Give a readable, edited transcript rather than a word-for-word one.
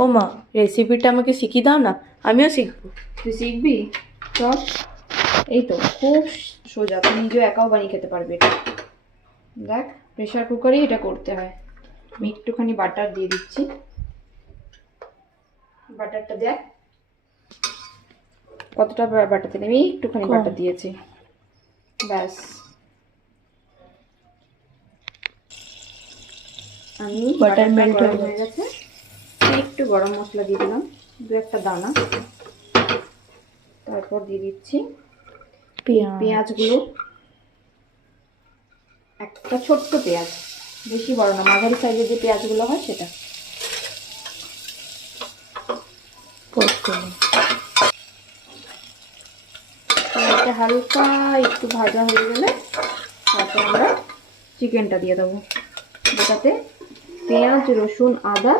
ও মা, রেসিপিটা আমাকে শিখিয়ে দাও না, আমিও শিখবো। তুই শিখবি? চল। এই তো খুব সোজা, তুই নিজেও একাও বানিয়ে খেতে পারবি এটা। দেখ, প্রেশার কুকারেই এটা করতে হয়। আমি একটুখানি বাটার দিয়ে দিচ্ছি। বাটারটা দেখ কতটা বাটার দিলে, আমি একটুখানি বাটার দিয়েছি, ব্যাস। আমি বাটার বাটারটা মেল্ট গরম হয়ে গেছে, একটু গরম মশলা দিয়ে দিলাম, দু একটা দানা। তারপর দিয়ে দিচ্ছি পেঁয়াজগুলো, একটা ছোট্ট পেঁয়াজ, বেশি বড় না, মাঝারি সাইজের যে পেঁয়াজগুলো হয় সেটা। পেঁয়াজটা হালকা একটু ভাজা হয়ে গেলে তারপর আমরা চিকেনটা দিয়ে দেবো, যেটাতে পেঁয়াজ, রসুন, আদা